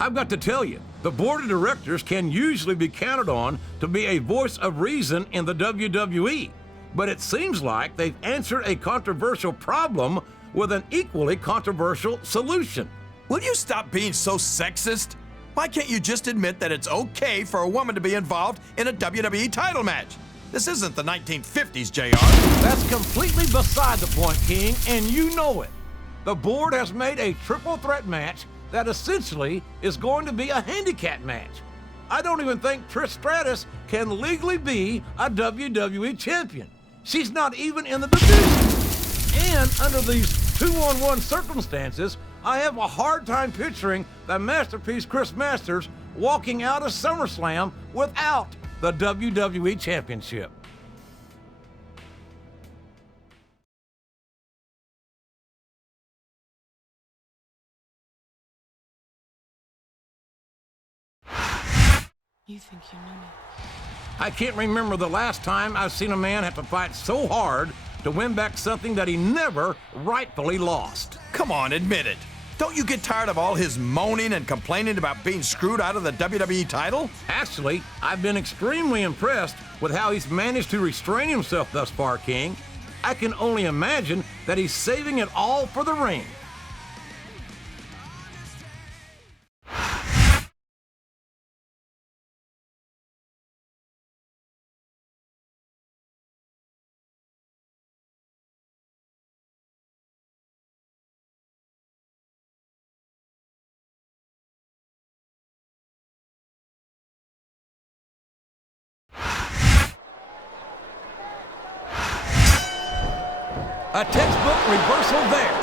I've got to tell you, the board of directors can usually be counted on to be a voice of reason in the WWE, but it seems like they've answered a controversial problem with an equally controversial solution. Will you stop being so sexist? Why can't you just admit that it's okay for a woman to be involved in a WWE title match? This isn't the 1950s, JR. That's completely beside the point, King, and you know it. The board has made a triple threat match that essentially is going to be a handicap match. I don't even think Trish Stratus can legally be a WWE champion. She's not even in the division. And under these 2-on-1 circumstances, I have a hard time picturing the masterpiece Chris Masters walking out of SummerSlam without the WWE Championship. You think you know me? I can't remember the last time I've seen a man have to fight so hard to win back something that he never rightfully lost. Come on, admit it. Don't you get tired of all his moaning and complaining about being screwed out of the WWE title? Actually, I've been extremely impressed with how he's managed to restrain himself thus far, King. I can only imagine that he's saving it all for the ring. A textbook reversal there.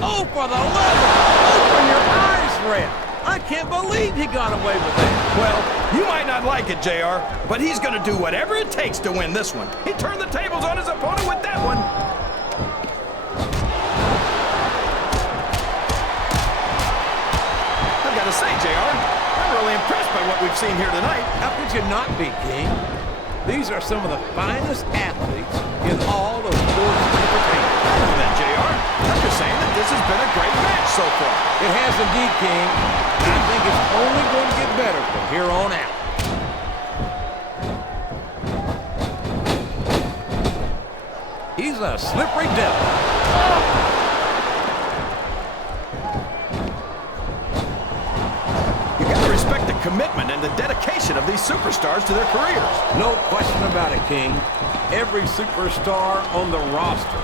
Oh, for the love of... Open your eyes, Red. I can't believe he got away with that. Well, you might not like it, JR, but he's gonna do whatever it takes to win this one. He turned the tables on his opponent with that one. I've got to say, JR, I'm really impressed by what we've seen here tonight. How could you not be, King? These are some of the finest athletes in all of sports entertainment. Well then, JR, I'm just saying that this has been a great match so far. It has indeed, King. And I think it's only going to get better from here on out. He's a slippery devil. Commitment and the dedication of these superstars to their careers. No question about it, King. Every superstar on the roster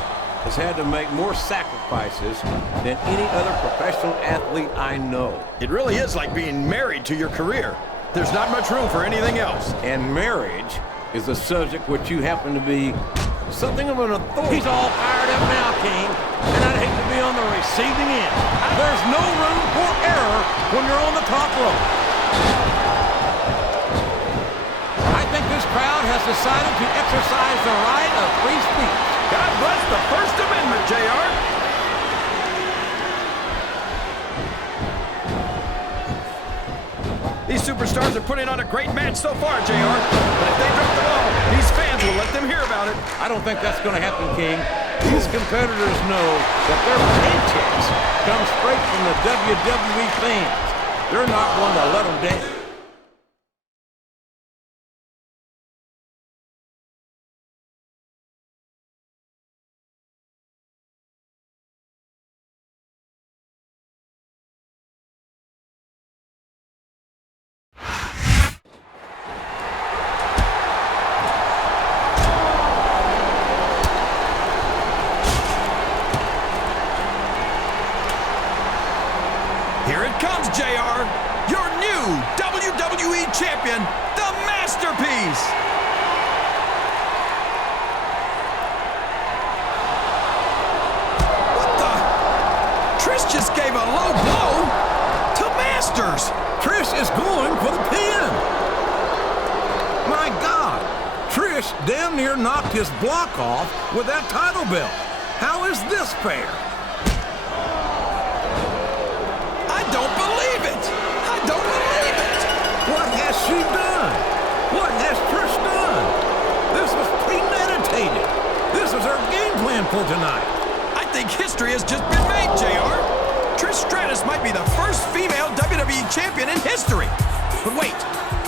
has had to make more sacrifices than any other professional athlete I know. It really is like being married to your career. There's not much room for anything else. And marriage is a subject which you happen to be something of an authority. He's all fired up now, King, and I'd hate to be on the receiving end. There's no room for error when you're on the top rope. I think this crowd has decided to exercise the right of free speech. God bless the First Amendment, JR. These superstars are putting on a great match so far, JR. But if they drop the ball, these fans will let them hear about it. I don't think that's going to happen, King. These competitors know that their paychecks come straight from the WWE fans. They're not one to let them down. Here it comes, JR. Your new WWE Champion, the Masterpiece. What the? Trish just gave a low blow to Masters. Trish is going for the pin. My God. Trish damn near knocked his block off with that title belt. How is this fair? I don't believe it. I don't believe it. What has she done? What has Trish done? This was premeditated. This was her game plan for tonight. I think history has just been made, JR. Trish Stratus might be the first female WWE champion in history. But wait,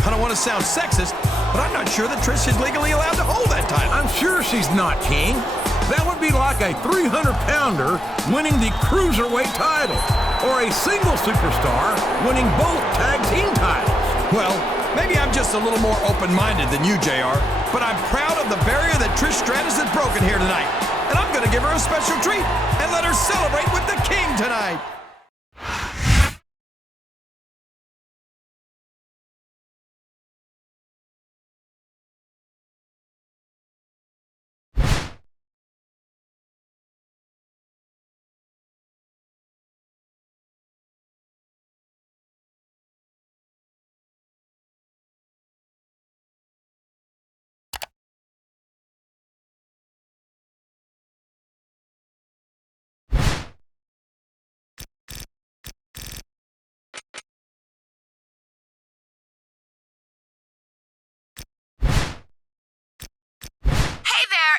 I don't want to sound sexist, but I'm not sure that Trish is legally allowed to hold that title. I'm sure she's not, King. That would be like a 300-pounder winning the Cruiserweight title, or a single superstar winning both tag team titles. Well, maybe I'm just a little more open-minded than you, JR, but I'm proud of the barrier that Trish Stratus has broken here tonight. And I'm going to give her a special treat and let her celebrate with the King tonight.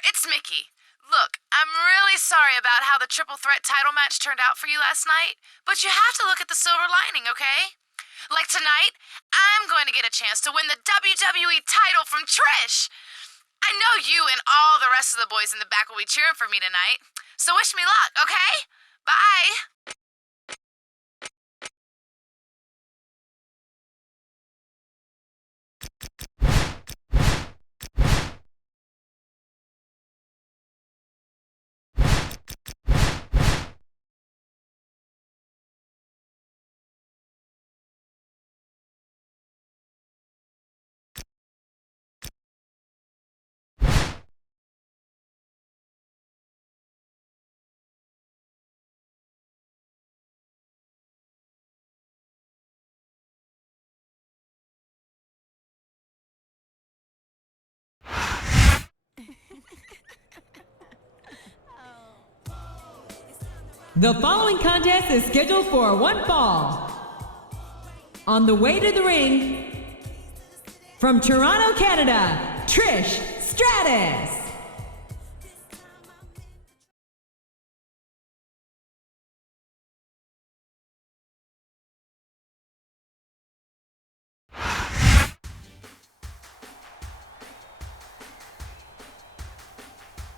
It's Mickey. Look, I'm really sorry about how the triple threat title match turned out for you last night, but you have to look at the silver lining, okay? Like tonight, I'm going to get a chance to win the WWE title from Trish. I know you and all the rest of the boys in the back will be cheering for me tonight, so wish me luck, okay? Bye! The following contest is scheduled for one fall. On the way to the ring, from Toronto, Canada, Trish Stratus.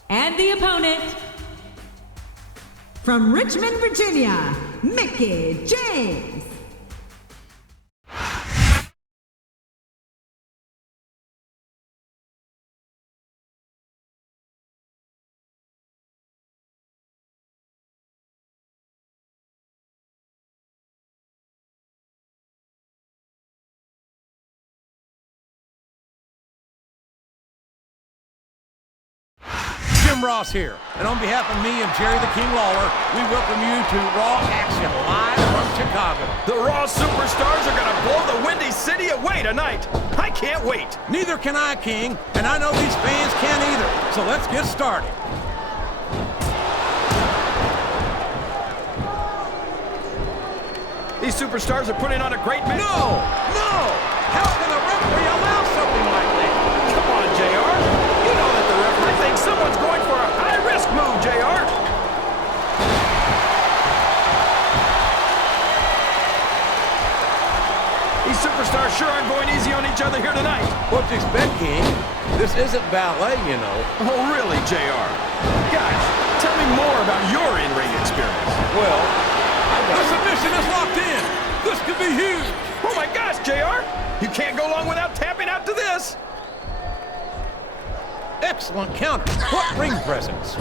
And the opponent, from Richmond, Virginia, Mickey James. Jim Ross here, and on behalf of me and Jerry the King Lawler, we welcome you to Raw Action live from Chicago. The Raw Superstars are going to blow the Windy City away tonight. I can't wait. Neither can I, King, and I know these fans can't either, so let's get started. These superstars are putting on a great match. No! No! How can a referee allow something like that? Come on, JR. You know that the referee thinks someone's going for a high-risk move, JR. These superstars sure aren't going easy on each other here tonight. What do you expect, King? This isn't ballet, you know. Oh, really, JR? Guys, tell me more about your in-ring experience. Well, the submission is locked in. This could be huge. Oh, my gosh, JR. You can't go long without tapping out to this. Excellent counter. What ring presence.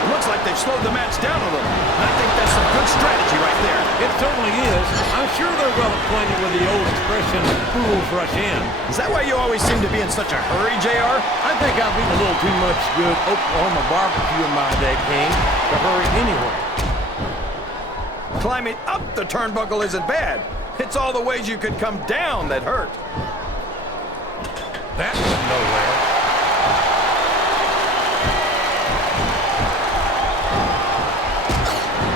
It looks like they've slowed the match down a little. I think that's some good strategy right there. It certainly is. I'm sure they're well acquainted with the old expression, fools rush in. Is that why you always seem to be in such a hurry, JR? I think I've eaten a little too much good Oklahoma barbecue in my day, King, to hurry anywhere. Climbing up the turnbuckle isn't bad. It's all the ways you could come down that hurt. That went nowhere.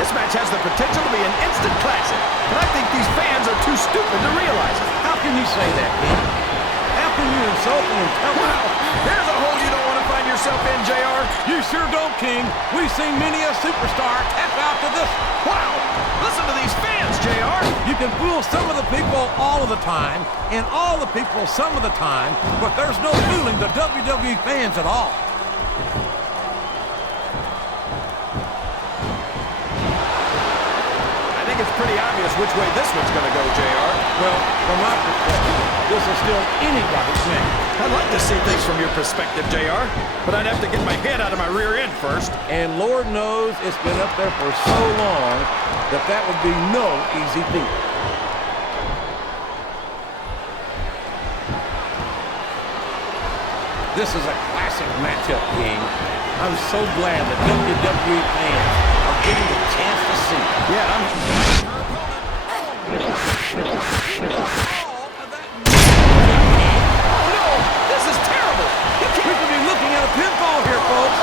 This match has the potential to be an instant classic, and I think these fans are too stupid to realize it. How can you say that, King? How can you insulting and telling? Wow! Here's a hole you don't want to find yourself in, JR. You sure don't, King. We've seen many a superstar tap out to this. Wow! Listen to these fans, JR. You can fool some of the people all of the time, and all the people some of the time, but there's no fooling the WWE fans at all. I think it's pretty obvious which way this one's going to go, JR. Well, from my perspective, this is still anybody's match. I'd like to see things from your perspective, JR, but I'd have to get my head out of my rear end first. And Lord knows it's been up there for so long that that would be no easy feat. This is a classic matchup, King. I'm so glad that WWE fans are getting the chance to see it. Yeah, Oh, no! This is terrible! We could be looking at a pinfall here, folks.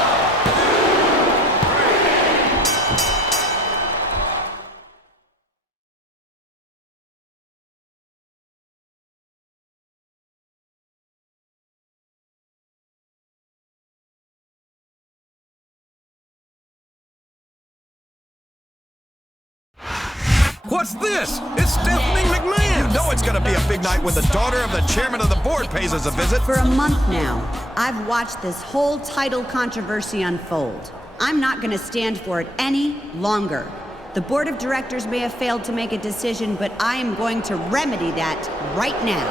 What's this? It's Stephanie McMahon! You know it's gonna be a big night when the daughter of the chairman of the board pays us a visit. For a month now, I've watched this whole title controversy unfold. I'm not gonna stand for it any longer. The board of directors may have failed to make a decision, but I am going to remedy that right now.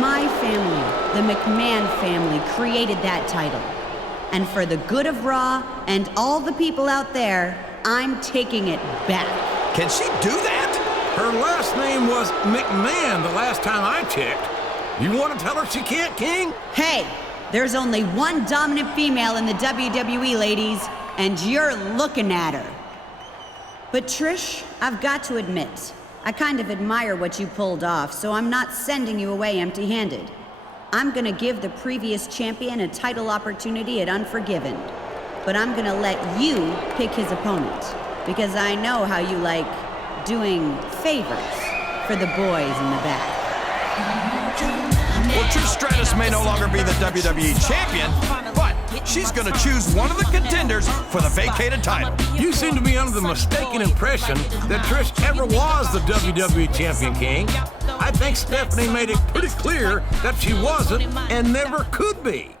My family, the McMahon family, created that title. And for the good of Raw and all the people out there, I'm taking it back. Can she do that? Her last name was McMahon the last time I checked. You want to tell her she can't, King? Hey, there's only one dominant female in the WWE, ladies, and you're looking at her. But Trish, I've got to admit, I kind of admire what you pulled off, so I'm not sending you away empty-handed. I'm gonna give the previous champion a title opportunity at Unforgiven. But I'm gonna let you pick his opponent, because I know how you like doing favors for the boys in the back. Well, Trish Stratus may no longer be the WWE champion, but she's gonna choose one of the contenders for the vacated title. You seem to be under the mistaken impression that Trish ever was the WWE champion, King. I think Stephanie made it pretty clear that she wasn't and never could be.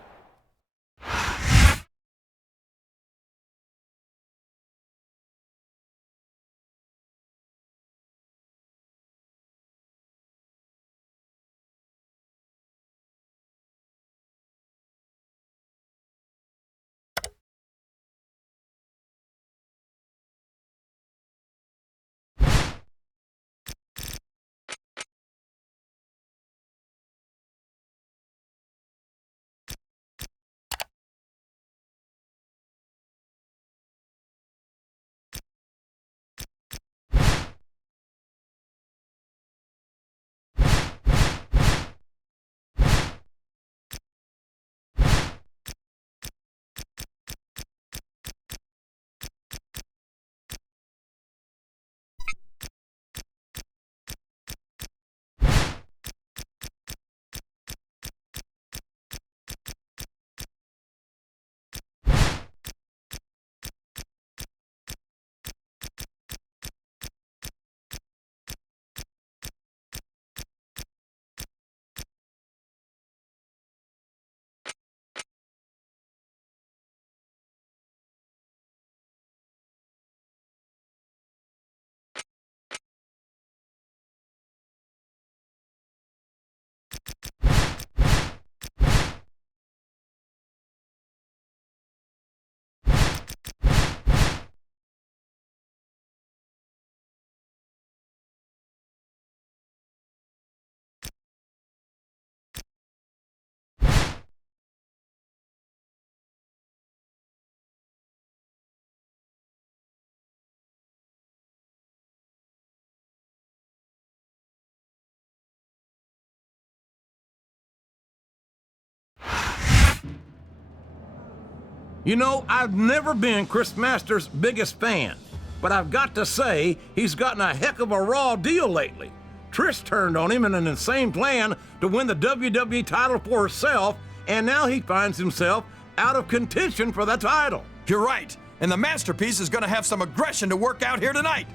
You know, I've never been Chris Masters' biggest fan, but I've got to say he's gotten a heck of a raw deal lately. Trish turned on him in an insane plan to win the WWE title for herself, and now he finds himself out of contention for the title. You're right, and the masterpiece is going to have some aggression to work out here tonight.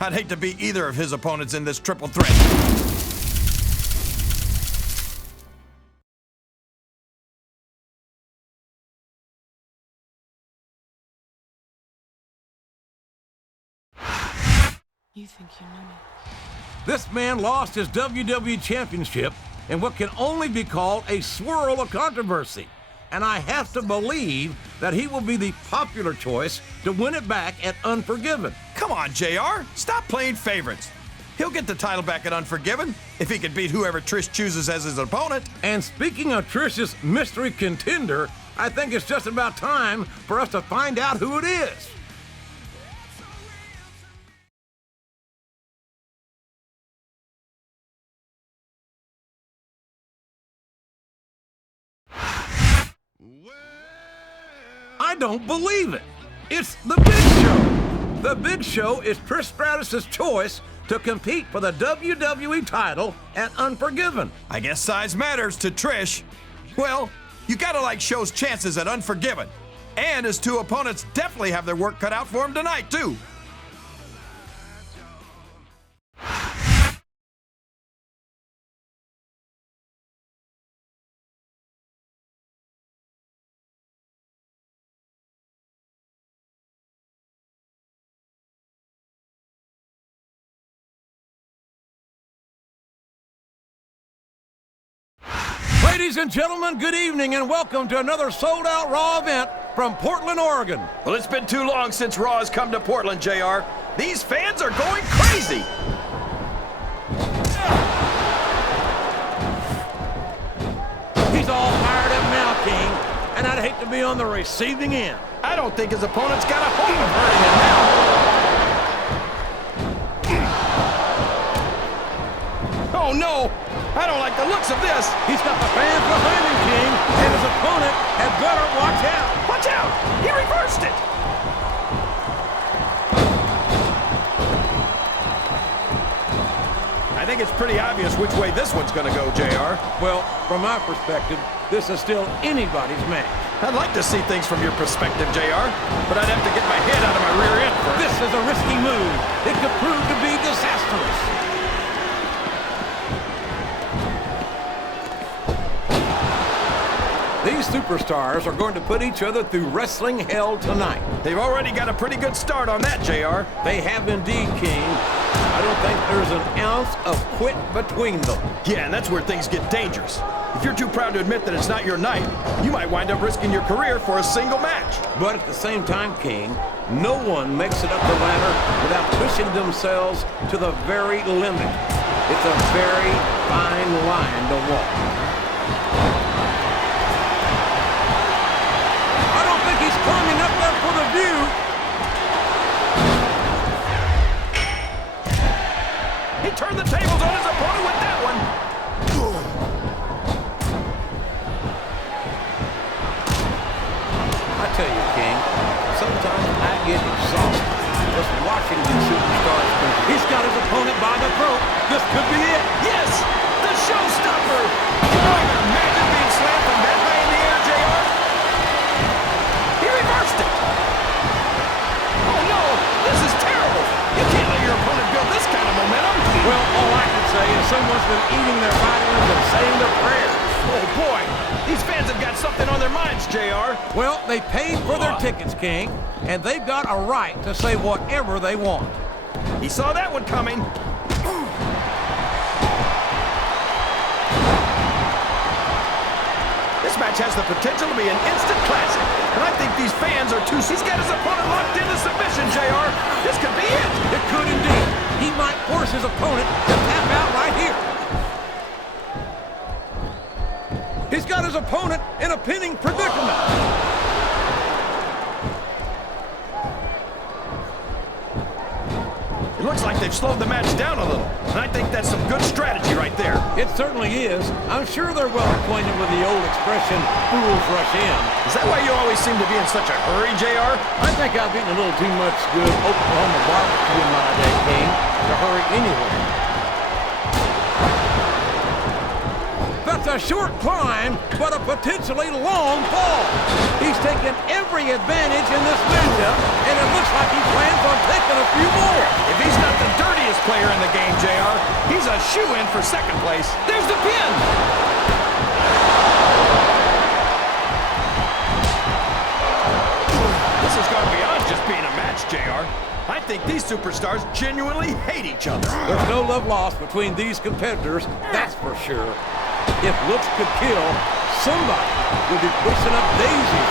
I'd hate to be either of his opponents in this triple threat. You think you know me? This man lost his WWE Championship in what can only be called a swirl of controversy. And I have to believe that he will be the popular choice to win it back at Unforgiven. Come on, JR. Stop playing favorites. He'll get the title back at Unforgiven if he can beat whoever Trish chooses as his opponent. And speaking of Trish's mystery contender, I think it's just about time for us to find out who it is. I don't believe it. It's The Big Show. The Big Show is Trish Stratus' choice to compete for the WWE title at Unforgiven. I guess size matters to Trish. Well, you gotta like Show's chances at Unforgiven. And his two opponents definitely have their work cut out for him tonight, too. Ladies and gentlemen, good evening and welcome to another sold-out Raw event from Portland, Oregon. Well, it's been too long since Raw has come to Portland, JR. These fans are going crazy. He's all fired up now, King, and I'd hate to be on the receiving end. I don't think his opponent's got a hope of hurting him now. Oh, no. I don't like the looks of this. He's got the fans behind him, King, and his opponent had better watch out. Watch out! He reversed it! I think it's pretty obvious which way this one's gonna go, JR. Well, from my perspective, this is still anybody's match. I'd like to see things from your perspective, JR, but I'd have to get my head out of my rear end first. This is a risky move. It could prove to be disastrous. These superstars are going to put each other through wrestling hell tonight. They've already got a pretty good start on that, JR. They have indeed, King. I don't think there's an ounce of quit between them. Yeah, and that's where things get dangerous. If you're too proud to admit that it's not your night, you might wind up risking your career for a single match. But at the same time, King, no one makes it up the ladder without pushing themselves to the very limit. It's a very fine line to walk. He's climbing up there for the view. He turned the tables on his opponent with that one. I tell you, King, sometimes I get exhausted just watching these superstars. He's got his opponent by the throat. This could be it. Yes, the showstopper. Can you even imagine being slammed from that high in the air, JR? Reversed it! Oh no! This is terrible! You can't let your opponent build this kind of momentum! Well, all I can say is someone's been eating their vitamins and saying their prayers. Oh boy! These fans have got something on their minds, JR. Well, they paid for their tickets, King, and they've got a right to say whatever they want. He saw that one coming. This match has the potential to be an instant classic. And I think these fans are too... He's got his opponent locked into submission, JR. This could be it. It could indeed. He might force his opponent to tap out right here. He's got his opponent in a pinning predicament. It looks like they've slowed the match down a little. And I think that's some good strategy right there. It certainly is. I'm sure they're well acquainted with the old expression, fools rush in. Is that why you always seem to be in such a hurry, JR? I think I've eaten a little too much good Oklahoma barbecue in my day, King, to hurry anywhere. a short climb, but a potentially long fall. He's taken every advantage in this matchup, and it looks like he plans on taking a few more. If he's not the dirtiest player in the game, JR, he's a shoo-in for second place. There's the pin. This has gone beyond just being a match, JR. I think these superstars genuinely hate each other. There's no love lost between these competitors, that's for sure. If looks could kill, somebody would be pushing up daisies.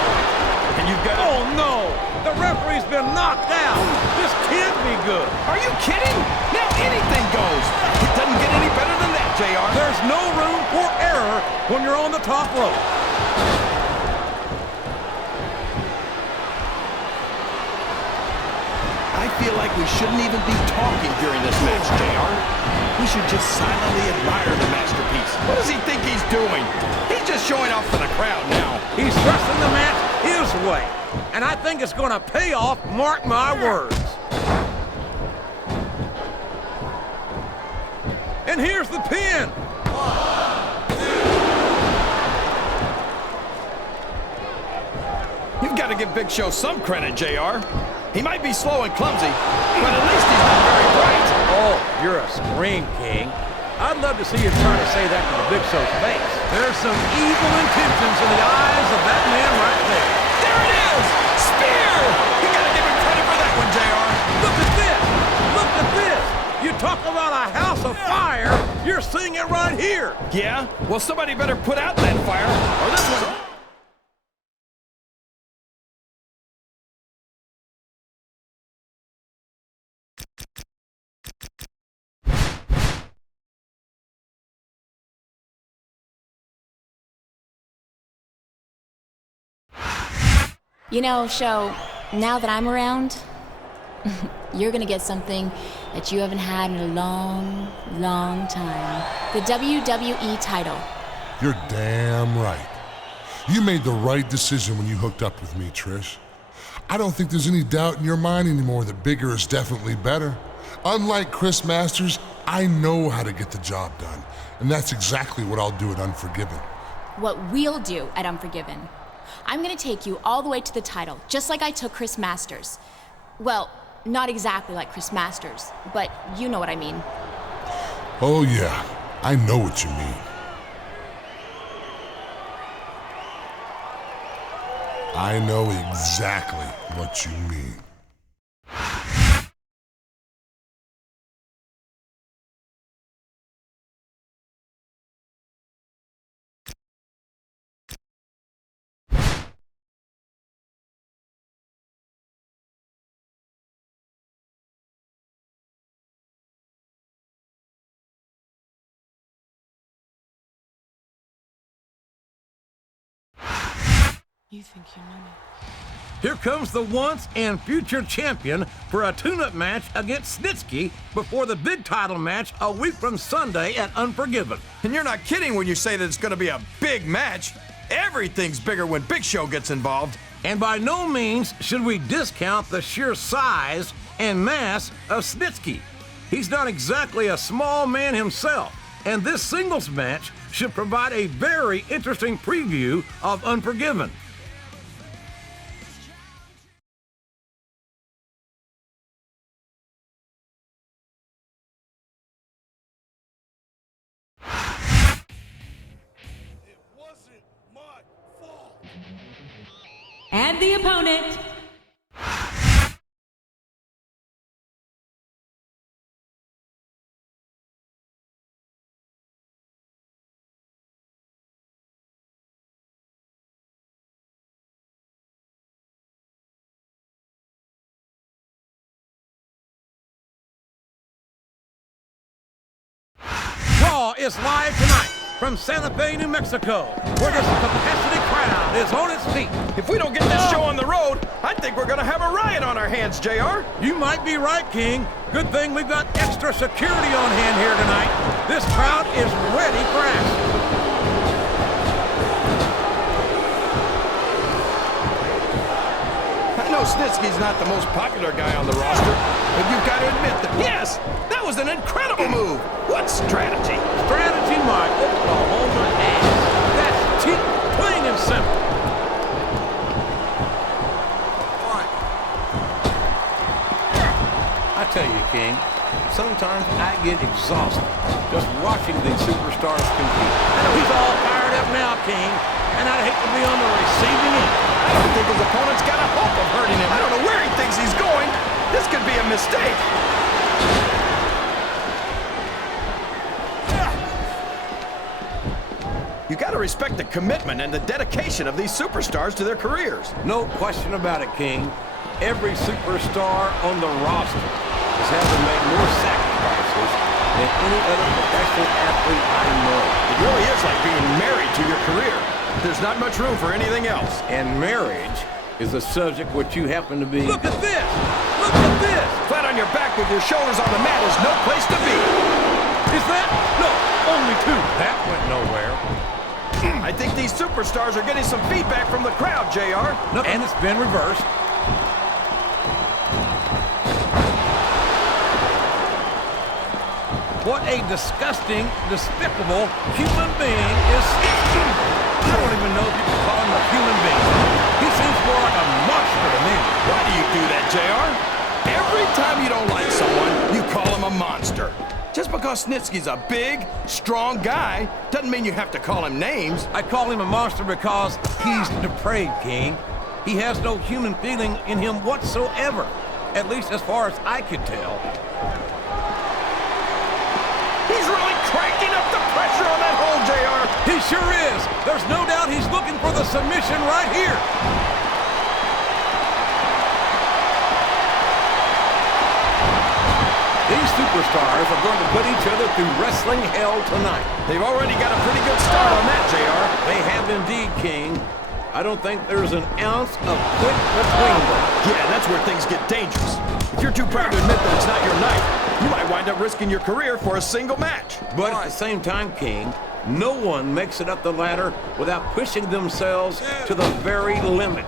And you've got Oh no! The referee's been knocked out! This can't be good! Are you kidding? Now anything goes. It doesn't get any better than that, JR. There's no room for error when you're on the top rope. I feel like we shouldn't even be talking during this match, JR. We should just silently admire the masterpiece. What does he think he's doing? He's just showing off for the crowd now. He's thrusting the match his way. And I think it's going to pay off, mark my words. And here's the pin. You've got to give Big Show some credit, JR. He might be slow and clumsy, but at least he's not very bright. Oh, you're a scream king. I'd love to see you try to say that to the Big Show's face. There's some evil intentions in the eyes of that man right there. There it is! Spear! You got to give him credit for that one, JR. Look at this! Look at this! You talk about a house of fire, you're seeing it right here. Yeah? Well, somebody better put out that fire, or this one... You know, Show, now that I'm around, you're gonna get something that you haven't had in a long, long time. The WWE title. You're damn right. You made the right decision when you hooked up with me, Trish. I don't think there's any doubt in your mind anymore that bigger is definitely better. Unlike Chris Masters, I know how to get the job done, and that's exactly what I'll do at Unforgiven. What we'll do at Unforgiven. I'm gonna take you all the way to the title, just like I took Chris Masters. Well, not exactly like Chris Masters, but you know what I mean. Oh yeah, I know what you mean. I know exactly what you mean. You think you know me? Here comes the once and future champion for a tune-up match against Snitsky before the big title match a week from Sunday at Unforgiven. And you're not kidding when you say that it's going to be a big match. Everything's bigger when Big Show gets involved. And by no means should we discount the sheer size and mass of Snitsky. He's not exactly a small man himself, and this singles match should provide a very interesting preview of Unforgiven. And the opponent, Raw is live tonight from Santa Fe, New Mexico, where this capacity crowd is on its feet. If we don't get this show on the road, I think we're going to have a riot on our hands, JR. You might be right, King. Good thing we've got extra security on hand here tonight. This crowd is ready for action. I know Snitsky's not the most popular guy on the roster, But you've got to admit that, yes, that was an incredible move. What strategy? Strategy, my Oklahoma ass. That's cheap, plain and simple. I tell you, King, sometimes I get exhausted just watching these superstars compete. He's all fired up now, King, and I'd hate to be on the receiving end. I don't think his opponent's got a hope of hurting him. I don't know where he thinks he's going. This could be a mistake. You got to respect the commitment and the dedication of these superstars to their careers. No question about it, King. Every superstar on the roster has had to make more sacrifices than any other professional athlete I know. It really is like being married to your career. There's not much room for anything else. And marriage is a subject which you happen to be. Look at this! Look at this! Flat on your back with your shoulders on the mat is no place to be. Is that? No, only two. That went nowhere. I think these superstars are getting some feedback from the crowd, JR. No, and it's been reversed. What a disgusting, despicable human being is. I don't even know if you can call him a human being. He seems more like a monster to me. Why do you do that, JR? Every time you don't like someone, you call him a monster. Just because Snitsky's a big, strong guy doesn't mean you have to call him names. I call him a monster because he's depraved, King. He has no human feeling in him whatsoever, at least as far as I could tell. He's really cranking up the pressure on that hole, JR. He sure is. There's no doubt he's looking for the submission right here. These superstars are going to put each other through wrestling hell tonight. They've already got a pretty good start on that, JR. They have indeed, King. I don't think there's an ounce of quit between them. Yeah, that's where things get dangerous. If you're too proud to admit that it's not your night, you might wind up risking your career for a single match. But at the same time, King, no one makes it up the ladder without pushing themselves to the very limit.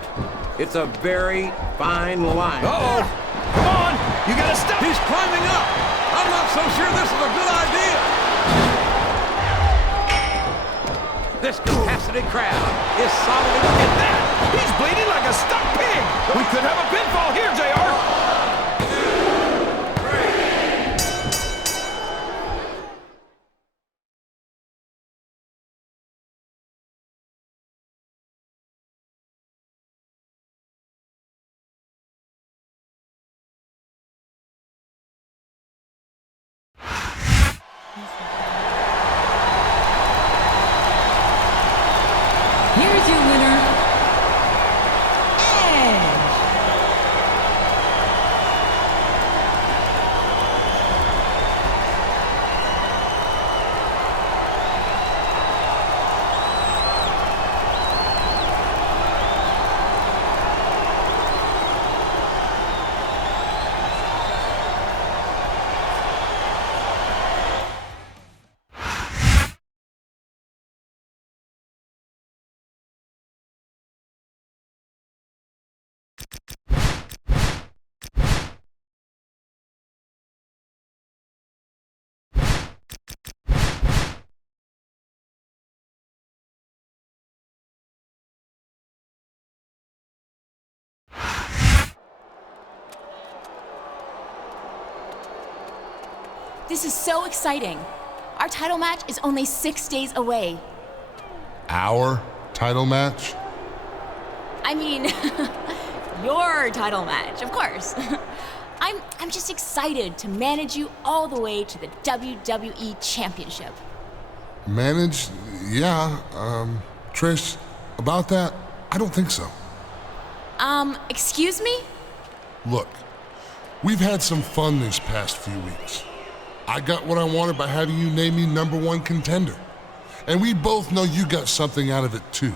It's a very fine line. Uh-oh. Come on, you gotta stop. He's climbing up. I'm not so sure this is a good idea. This capacity crowd is solidly. Look at that. He's bleeding like a stuck pig. We could have a pinfall here, JR. Here's your winner, Edge. This is so exciting. Our title match is only 6 days away. Our title match? I mean, your title match, of course. I'm just excited to manage you all the way to the WWE Championship. Managed? Yeah. Trish, about that, I don't think so. Excuse me? Look, we've had some fun these past few weeks. I got what I wanted by having you name me #1 contender. And we both know you got something out of it too.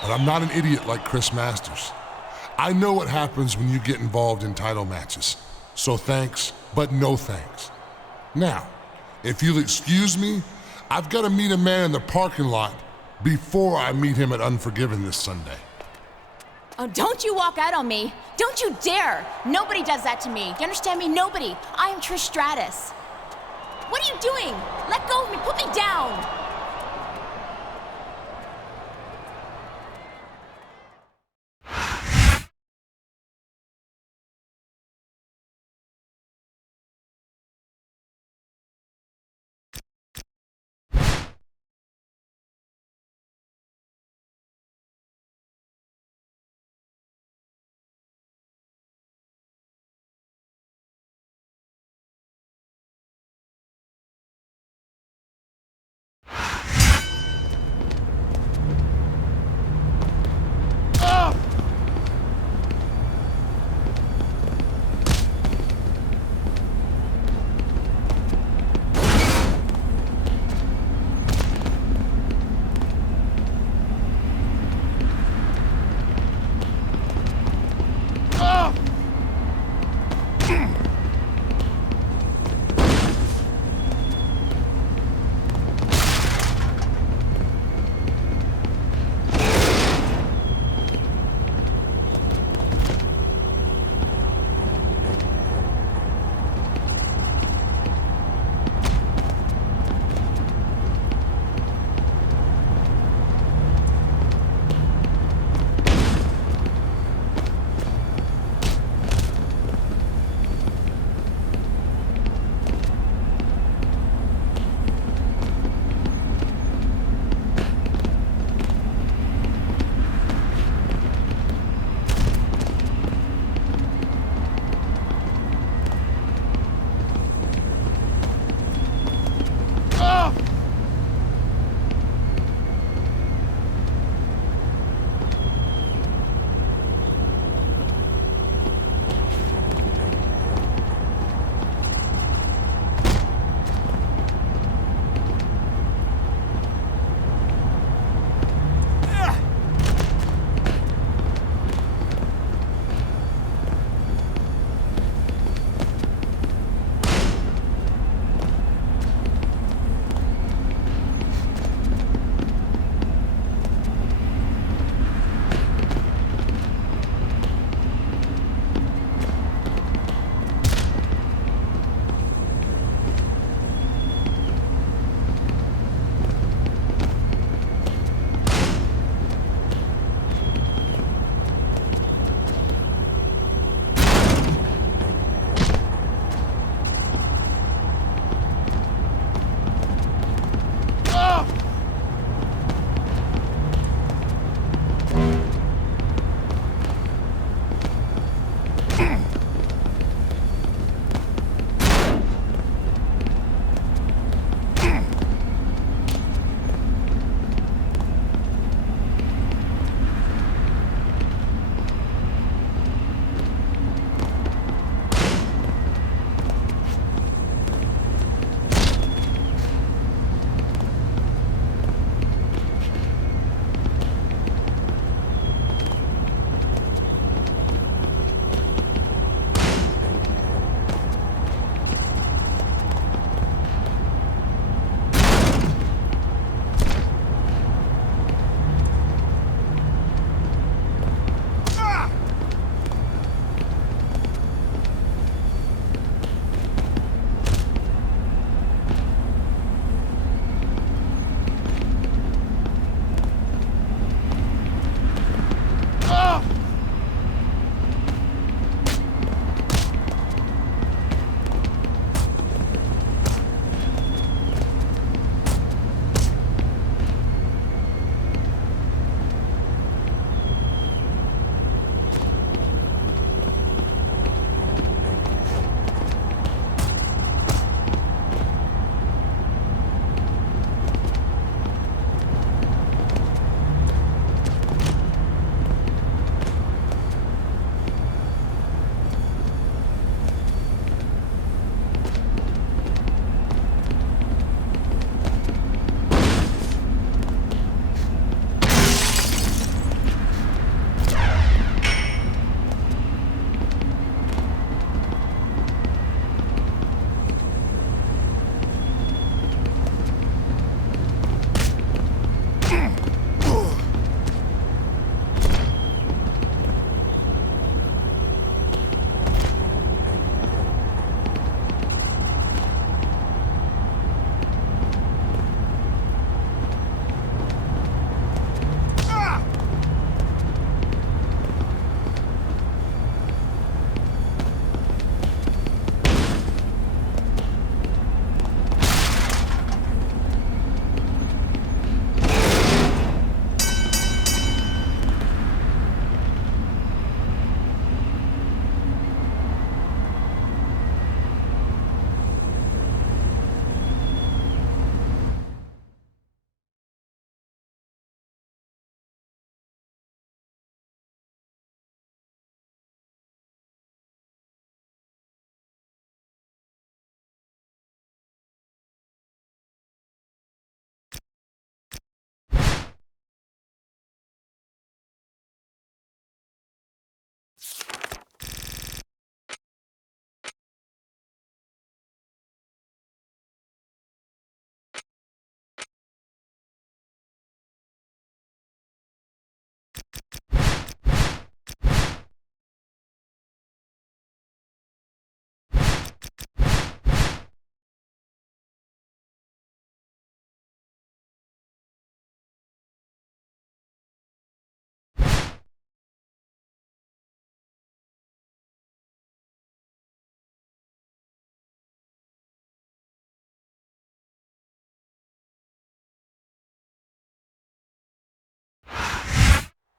But I'm not an idiot like Chris Masters. I know what happens when you get involved in title matches. So thanks, but no thanks. Now, if you'll excuse me, I've got to meet a man in the parking lot before I meet him at Unforgiven this Sunday. Oh, don't you walk out on me. Don't you dare. Nobody does that to me. Do you understand me? Nobody. I am Trish Stratus. What are you doing? Let go of me. Put me down.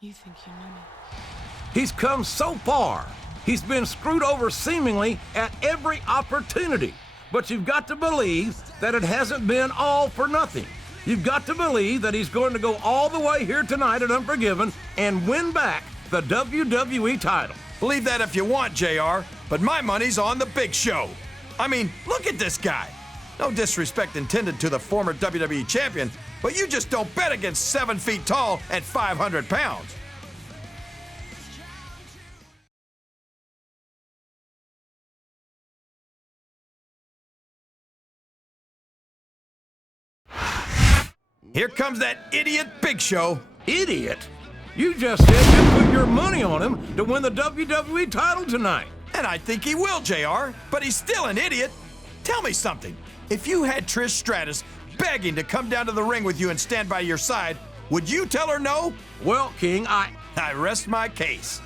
You think you know me. He's come so far. He's been screwed over seemingly at every opportunity. But you've got to believe that it hasn't been all for nothing. You've got to believe that he's going to go all the way here tonight at Unforgiven and win back the WWE title. Believe that if you want, JR, but my money's on the Big Show. I mean, look at this guy. No disrespect intended to the former WWE champion, but you just don't bet against 7 feet tall at 500 pounds. Here comes that idiot Big Show. Idiot? You just said you put your money on him to win the WWE title tonight. And I think he will, JR, but he's still an idiot. Tell me something. If you had Trish Stratus begging to come down to the ring with you and stand by your side, would you tell her no? Well, King, I rest my case.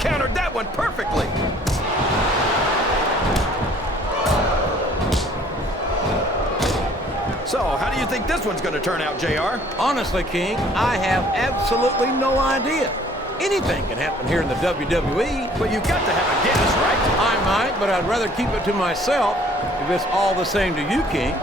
Countered that one perfectly. So, how do you think this one's going to turn out, JR? Honestly, King, I have absolutely no idea. Anything can happen here in the WWE. But you've got to have a guess, right? I might, but I'd rather keep it to myself if it's all the same to you, King.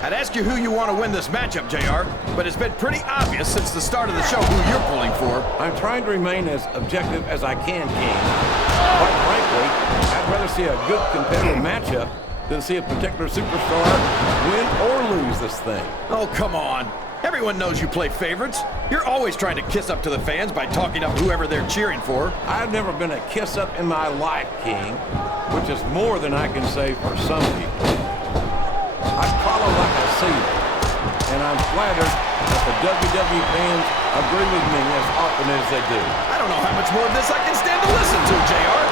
I'd ask you who you want to win this matchup, JR, but it's been pretty obvious since the start of the show who you're pulling for. I'm trying to remain as objective as I can, King. Quite frankly, I'd rather see a good competitive matchup than see a particular superstar win or lose this thing. Oh, come on. Everyone knows you play favorites. You're always trying to kiss up to the fans by talking up whoever they're cheering for. I've never been a kiss-up in my life, King, which is more than I can say for some people. I follow like I see it, and I'm flattered that the WWE fans agree with me as often as they do. I don't know how much more of this I can stand to listen to, JR.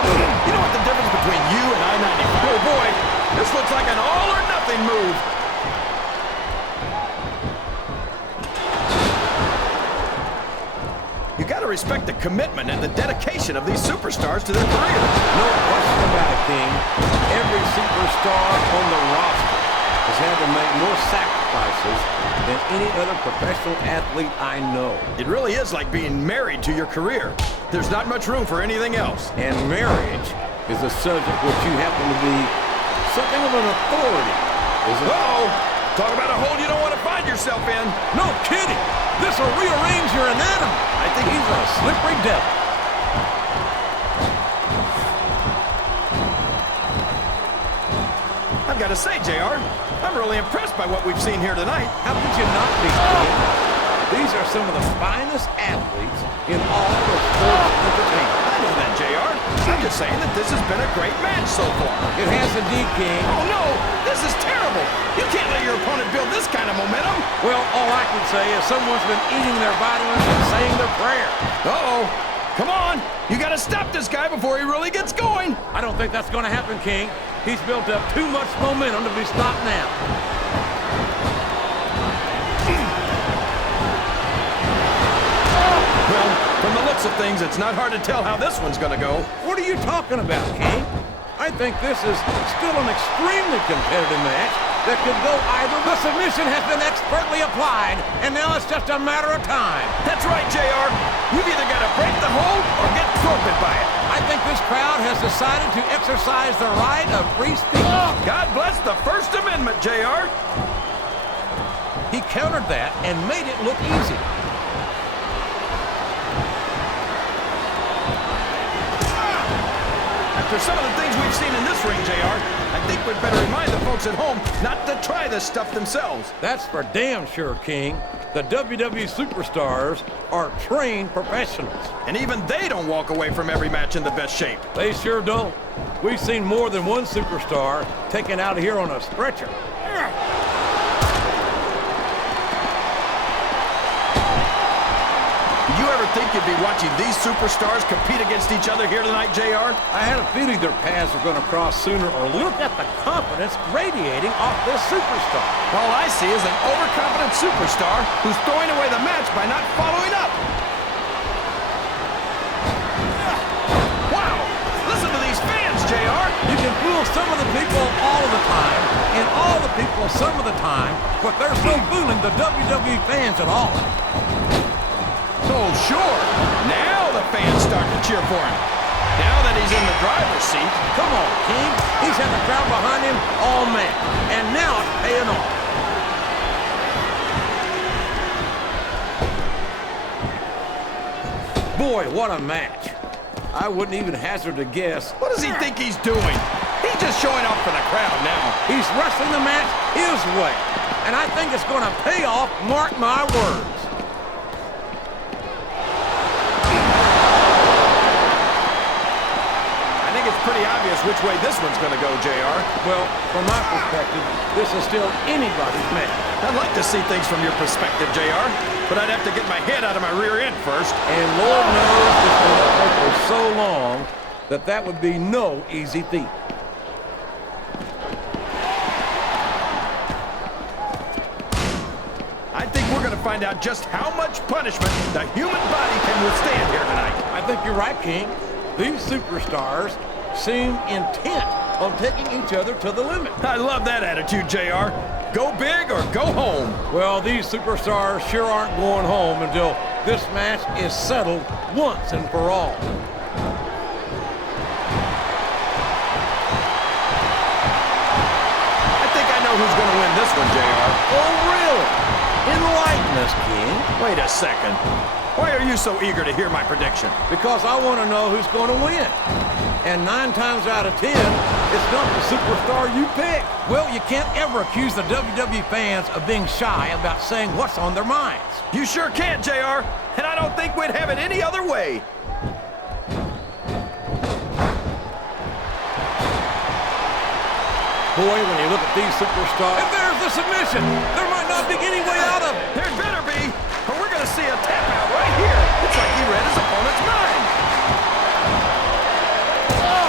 You know what the difference between you and I-95? Oh boy, this looks like an all-or-nothing move. You gotta respect the commitment and the dedication of these superstars to their careers. No question about it, King. Every superstar on the roster has had to make more sacrifices than any other professional athlete I know. It really is like being married to your career. There's not much room for anything else. And marriage is a subject which you happen to be something of an authority, isn't it? Uh-oh! Talk about a hole you don't want to find yourself in. No kidding! This will rearrange your anatomy. I think he's a slippery devil. I've got to say, JR, I'm really impressed by what we've seen here tonight. How could you not be, King? These are some of the finest athletes in all of sports entertainment. I know that, JR. I'm just saying that this has been a great match so far. It has indeed, King. Oh, no! This is terrible! You can't let your opponent build this kind of momentum. Well, all I can say is someone's been eating their vitamins and saying their prayer. Uh-oh. Come on! You gotta stop this guy before he really gets going! I don't think that's gonna happen, King. He's built up too much momentum to be stopped now. Well, from the looks of things, it's not hard to tell how this one's gonna go. What are you talking about, King? I think this is still an extremely competitive match that could go either. The submission has been expertly applied, and now it's just a matter of time. That's right, JR. You've either got to break the hold or get thwarted by it. I think this crowd has decided to exercise the right of free speech. God bless the First Amendment, JR. He countered that and made it look easy. After After some of the things we've seen in this ring, JR, I think we'd better remind the folks at home not to try this stuff themselves. That's for damn sure, King. The WWE superstars are trained professionals. And even they don't walk away from every match in the best shape. They sure don't. We've seen more than one superstar taken out here on a stretcher. Did you ever think you'd be watching these superstars compete against each other here tonight, JR? I had a feeling their paths were going to cross sooner, or look at the confidence radiating off this superstar. All I see is an overconfident superstar who's throwing away the match by not following up. Wow! Listen to these fans, JR! You can fool some of the people all of the time, and all the people some of the time, but there's no fooling the WWE fans at all. Oh, sure. Now the fans start to cheer for him. Now that he's in the driver's seat. Come on, King. He's had the crowd behind him all match, and now it's paying off. Boy, what a match. I wouldn't even hazard a guess. What does he think he's doing? He's just showing off for the crowd now. He's wrestling the match his way, and I think it's going to pay off, mark my words. Pretty obvious which way this one's going to go, JR. Well, from my perspective, this is still anybody's match. I'd like to see things from your perspective, JR, but I'd have to get my head out of my rear end first. And Lord knows it's been up there for so long that that would be no easy feat. I think we're going to find out just how much punishment the human body can withstand here tonight. I think you're right, King. These superstars seem intent on taking each other to the limit. I love that attitude, JR. Go big or go home. Well, these superstars sure aren't going home until this match is settled once and for all. I think I know who's going to win this one, JR. Oh, really? Enlighten us, King. Wait a second. Why are you so eager to hear my prediction? Because I want to know who's going to win. And 9 times out of 10, it's not the superstar you pick. Well, you can't ever accuse the WWE fans of being shy about saying what's on their minds. You sure can't, JR. And I don't think we'd have it any other way. Boy, when you look at these superstars... And there's the submission! There might not be any way out of it! There better be, or we're going to see a tap out right here. It's like he read his opponent's mind. Oh.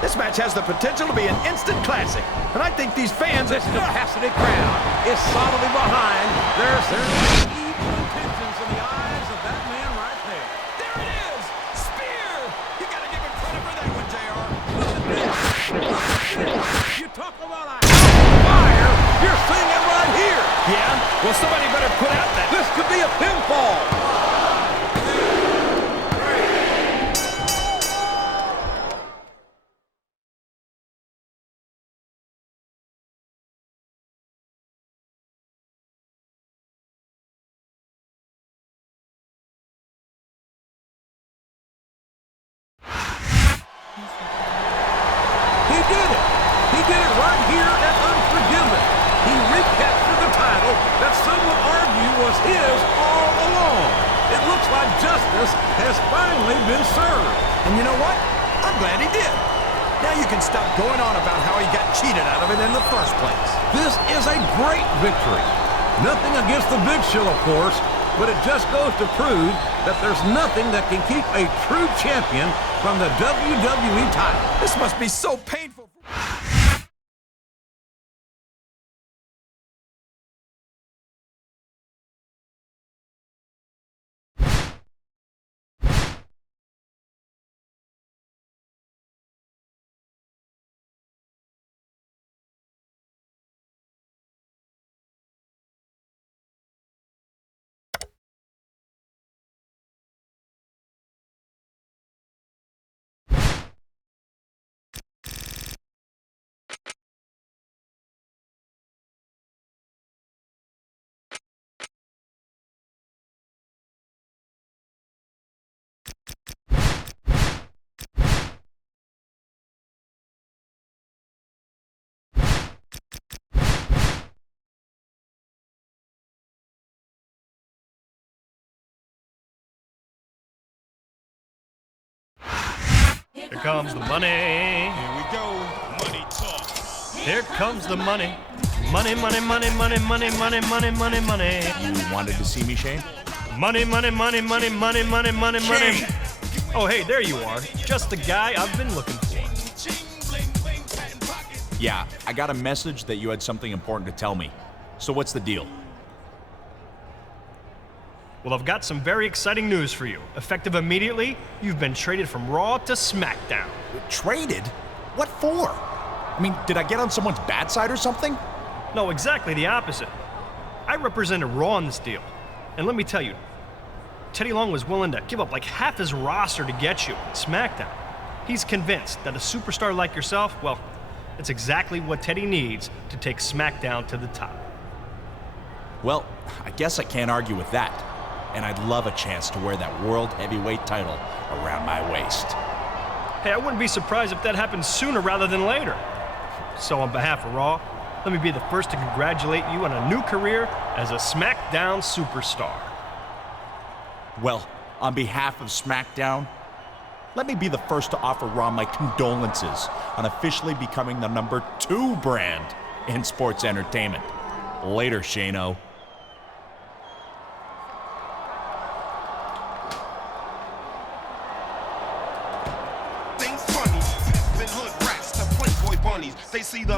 This match has the potential to be an instant classic, and I think these fans... This capacity crowd is solidly behind. There's evil intentions in the eyes of that man right there. There it is! Spear! You got to give him credit for that one, JR. You talk about a fire, you're seeing it right here. Yeah? Well, somebody better put out that... This could be a pinfall. He did it. He did it right here at Unforgiven. He recaptured the title that some would argue was his all along. It looks like justice has finally been served. And you know what? I'm glad he did. Now you can stop going on about how he got cheated out of it in the first place. This is a great victory. Nothing against the Big Show, of course, but it just goes to prove that there's nothing that can keep a true champion from the WWE title. This must be so painful. Here comes the money. Here we go. Money talk. Here comes the money. Money, money, money, money, money, money, money, money, money. You wanted to see me, Shane? Money, money, money, money, money, money, money, money. Oh, hey, there you are. Just the guy I've been looking for. Yeah, I got a message that you had something important to tell me. So what's the deal? Well, I've got some very exciting news for you. Effective immediately, you've been traded from Raw to SmackDown. Traded? What for? I mean, did I get on someone's bad side or something? No, exactly the opposite. I represented Raw in this deal. And let me tell you, Teddy Long was willing to give up like half his roster to get you at SmackDown. He's convinced that a superstar like yourself, well, it's exactly what Teddy needs to take SmackDown to the top. Well, I guess I can't argue with that. And I'd love a chance to wear that World Heavyweight title around my waist. Hey, I wouldn't be surprised if that happened sooner rather than later. So on behalf of Raw, let me be the first to congratulate you on a new career as a SmackDown superstar. Well, on behalf of SmackDown, let me be the first to offer Raw my condolences on officially becoming the #2 brand in sports entertainment. Later, Shane-O. Things funny, been hood rats to Playboy bunnies. They see the